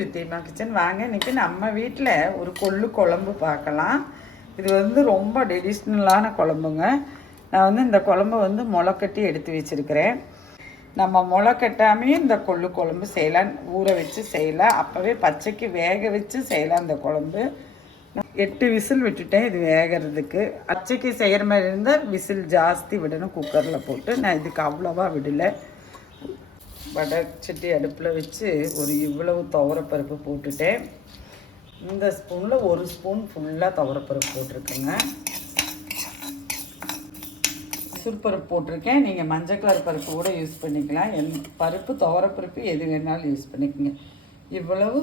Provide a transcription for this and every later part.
Ridhima kitchen. வாங்க இன்றைக்கி நம்ம வீட்டில் ஒரு கொள்ளு குழம்பு பார்க்கலாம். இது வந்து ரொம்ப ட்ரெடிஷ்னலான குழம்புங்க. நான் வந்து இந்த குழம்பு வந்து முளைக்கட்டி எடுத்து வச்சுருக்கிறேன். நம்ம முளை கட்டாமே இந்த கொள்ளு குழம்பு செய்யலாம், ஊற வச்சு செய்யலாம், அப்போவே பச்சைக்கு வேக வச்சு செய்யலாம். இந்த குழம்பு 8 விசில் விட்டுட்டேன் இது வேகிறதுக்கு. பச்சைக்கு செய்கிற மாதிரி இருந்தால் விசில் ஜாஸ்தி விடணும் குக்கரில் போட்டு. நான் இதுக்கு அவ்வளோவா விடலை. வடச்சட்டி அடுப்பில் வச்சு ஒரு இவ்வளவு துவரப்பருப்பு போட்டுட்டேன். இந்த ஸ்பூனில் 1 ஸ்பூன் ஃபுல்லாக துவரப்பருப்பு போட்டிருக்கேங்க. சுருப்பருப்பு போட்டிருக்கேன். நீங்கள் மஞ்சள் கலர் பருப்பு கூட யூஸ் பண்ணிக்கலாம். பருப்பு துவரப்பருப்பு எது வேணாலும் யூஸ் பண்ணிக்கோங்க. இவ்வளவு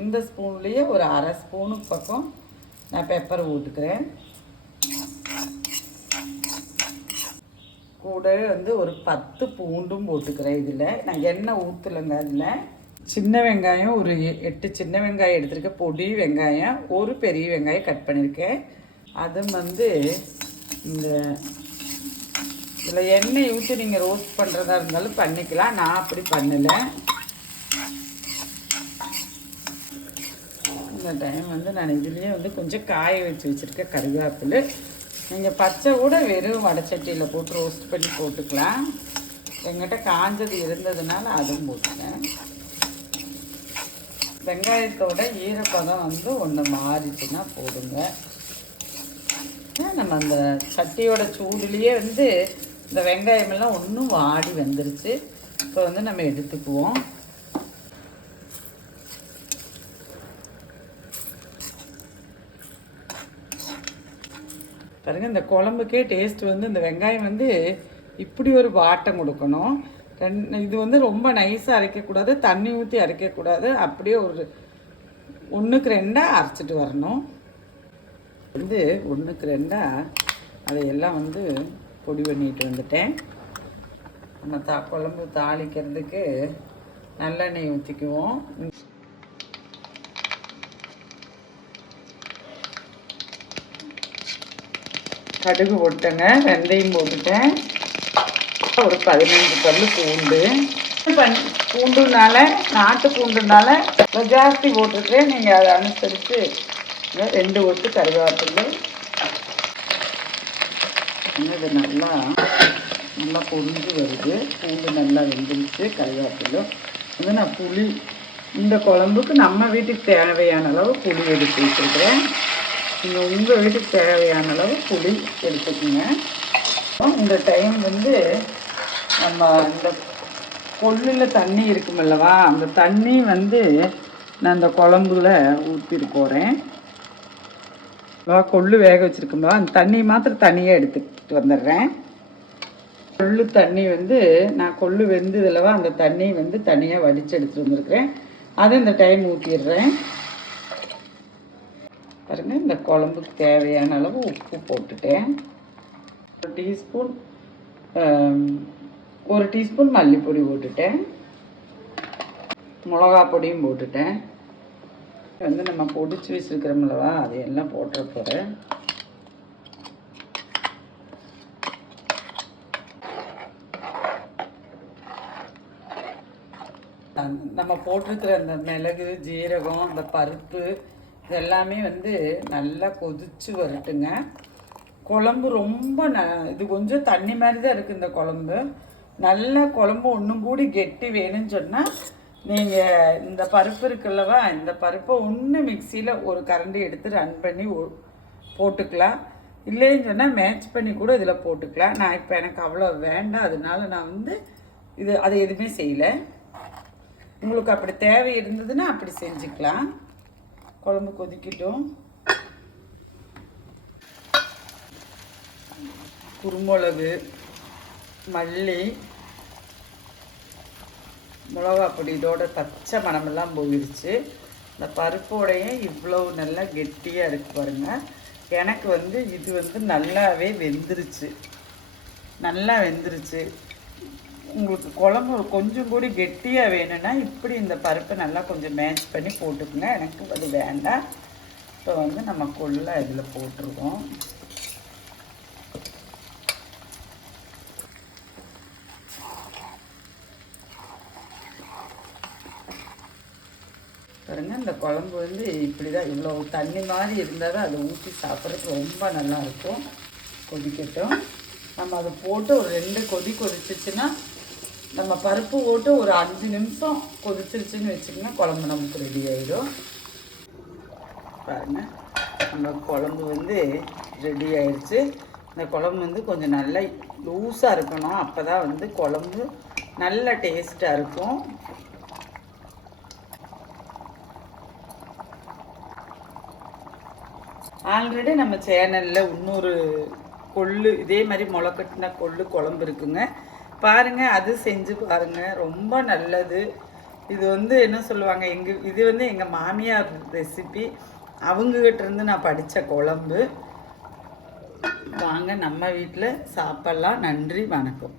இந்த ஸ்பூன்லேயே ஒரு அரை ஸ்பூனுக்கு பக்கம் நான் பெப்பரை ஊட்டுக்கிறேன். கூடவே வந்து ஒரு 10 பூண்டும் போட்டுக்கிறேன். இதில் நான் எண்ணெய் ஊற்றலைங்க. அதில் சின்ன வெங்காயம் ஒரு 8 சின்ன வெங்காயம் எடுத்துருக்கேன். பொடி வெங்காயம் ஒரு பெரிய வெங்காயம் கட் பண்ணியிருக்கேன். அது வந்து இந்த இதில் எண்ணெய் ஊற்றி நீங்கள் ரோஸ்ட் பண்ணுறதா இருந்தாலும் பண்ணிக்கலாம். நான் அப்படி பண்ணலை. இந்த டைம் வந்து நான் இதுலேயே வந்து கொஞ்சம் காய வச்சு வச்சுருக்கேன் கருவேப்பிலை. நீங்கள் பச்சை கூட வெறும் வடச்சட்டியில் போட்டு ரோஸ்ட் பண்ணி போட்டுக்கலாம். எங்கிட்ட காஞ்சது இருந்ததுனால அதுவும் போட்டுட்டேன். வெங்காயத்தோட ஈரப்பதம் வந்து ஒன்று மாறிச்சுன்னா போடுங்க. நம்ம அந்த சட்டியோட சூடுலேயே வந்து இந்த வெங்காயமெல்லாம் ஒன்றும் வாடி வந்துருச்சு. இப்போ வந்து நம்ம எடுத்துக்குவோம். பாருங்கள், இந்த குழம்புக்கே டேஸ்ட் வந்து இந்த வெங்காயம் வந்து இப்படி ஒரு வாட்டம் கொடுக்கணும். இது வந்து ரொம்ப நைஸாக அரைக்கக்கூடாது, தண்ணி ஊற்றி அரைக்கக்கூடாது. அப்படியே ஒரு 1க்கு 2 அரைச்சிட்டு வரணும். வந்து 1க்கு 2 அதையெல்லாம் வந்து பொடி பண்ணிட்டு வந்துட்டேன். நம்ம குழம்பு தாளிக்கிறதுக்கு நல்லெண்ணெய் ஊற்றிக்குவோம். கடுகு போட்டேங்க, வெந்தயம் போட்டுட்டேன், ஒரு 15 பல்லு பூண்டு. பூண்டுனால நாட்டு பூண்டுனால ஜாஸ்தி போட்டுருக்கேன். நீங்கள் அதை அனுசரித்து 2 ஒட்டு கருவேப்பிலை. இது நல்லா பொரிஞ்சு வருது. பூண்டு நல்லா வெந்துருச்சு. கருவேப்பிலை வந்து நான் புளி, இந்த குழம்புக்கு நம்ம வீட்டுக்கு தேவையான அளவு புளி எடுத்து வச்சுருக்கிறேன். நீங்கள் உங்கள் வீட்டுக்கு தேவையான அளவு புளி எடுத்துக்கோங்க. இந்த டைம் வந்து நம்ம இந்த கொள்ளில் தண்ணி இருக்குமில்லவா, அந்த தண்ணி வந்து நான் இந்த குழம்புல ஊற்றிட்டு போகிறேன். கொள்ளு வேக வச்சுருக்கோம்ல, அந்த தண்ணி மாத்திரம் தனியாக எடுத்துக்கிட்டு வந்துடுறேன். கொள்ளு தண்ணி வந்து நான் கொள்ளு வெந்ததுலவா அந்த தண்ணி வந்து தனியாக வடித்து எடுத்துகிட்டு வந்துருக்கிறேன். அதை இந்த டைம் ஊற்றிடுறேன். பாருங்கள், இந்த குழம்புக்கு தேவையான அளவு உப்பு போட்டுட்டேன். 1 டீஸ்பூன் மல்லிப்பொடி போட்டுட்டேன். மிளகா பொடியும் போட்டுட்டேன். வந்து நம்ம பொடிச்சு வச்சுருக்கிறோம்லவா, அதையெல்லாம் போட்டுற போகிறேன். நம்ம போட்டிருக்கிற அந்த மிளகு, ஜீரகம், அந்த பருப்பு இதெல்லாமே வந்து நல்லா கொதிச்சு வரட்டுங்க. குழம்பு ரொம்ப இது கொஞ்சம் தண்ணி மாதிரி தான் இருக்குது இந்த குழம்பு. நல்ல குழம்பு ஒன்றும் கூடி கெட்டி வேணும்னு சொன்னால் நீங்கள் இந்த பருப்பு இருக்குல்லவா, இந்த பருப்பை ஒன்று மிக்சியில் ஒரு கரண்டி எடுத்து ரன் பண்ணி போட்டுக்கலாம். இல்லைன்னு சொன்னால் மேட்ச் பண்ணி கூட இதில் போட்டுக்கலாம். நான் இப்போ எனக்கு அவ்வளோ வேண்டாம், அதனால நான் வந்து அதை எதுவுமே செய்யலை. உங்களுக்கு அப்படி தேவை இருந்ததுன்னா அப்படி செஞ்சுக்கலாம். குழம்பு கொதிக்கட்டும். குருமிளகு, மல்லி, மிளகா பொடி இதோட பச்சை மணமெல்லாம் போயிடுச்சு. இந்த பருப்போடையே இவ்வளோ நல்லா கெட்டியாக இருக்கு பாருங்கள். எனக்கு வந்து இது வந்து நல்லாவே வெந்துருச்சு. உங்களுக்கு குழம்பு கொஞ்சம் கூட கெட்டியாக வேணும்னா இப்படி இந்த பருப்பை நல்லா கொஞ்சம் மேட்ச் பண்ணி போட்டுக்குங்க. எனக்கு அது வேண்டாம். இப்போ வந்து நம்ம கொள்ளை இதில் போட்டுருவோம். பாருங்கள், இந்த குழம்பு வந்து இப்படி தான், இவ்வளோ தண்ணி மாதிரி இருந்தால் தான் அதை ஊற்றி சாப்பிட்றதுக்கு ரொம்ப நல்லாயிருக்கும். கொதிக்கட்டும். நம்ம அதை போட்டு ஒரு 2 கொதி கொதிச்சிச்சுன்னா, நம்ம பருப்பு போட்டு ஒரு 5 நிமிஷம் கொதிச்சிருச்சுன்னு வச்சுக்கோங்க, குழம்பு நமக்கு ரெடி ஆகிடும். பாருங்கள், நம்ம குழம்பு வந்து ரெடி ஆயிடுச்சு. இந்த குழம்பு வந்து கொஞ்சம் நல்லா லூஸாக இருக்கணும், அப்போ தான் வந்து குழம்பு நல்ல டேஸ்ட்டாக இருக்கும். ஆல்ரெடி நம்ம சேனலில் இன்னொரு கொள்ளு, இதே மாதிரி முளைக்கட்டின கொள்ளு குழம்பு இருக்குங்க, பாருங்கள், அது செஞ்சு பாருங்கள், ரொம்ப நல்லது. இது வந்து என்ன சொல்லுவாங்க, இது வந்து எங்கள் மாமியார் ரெசிபி, அவங்ககிட்ட இருந்து நான் படித்த குழம்பு. வாங்க நம்ம வீட்டில் சாப்பிட்லாம். நன்றி, வணக்கம்.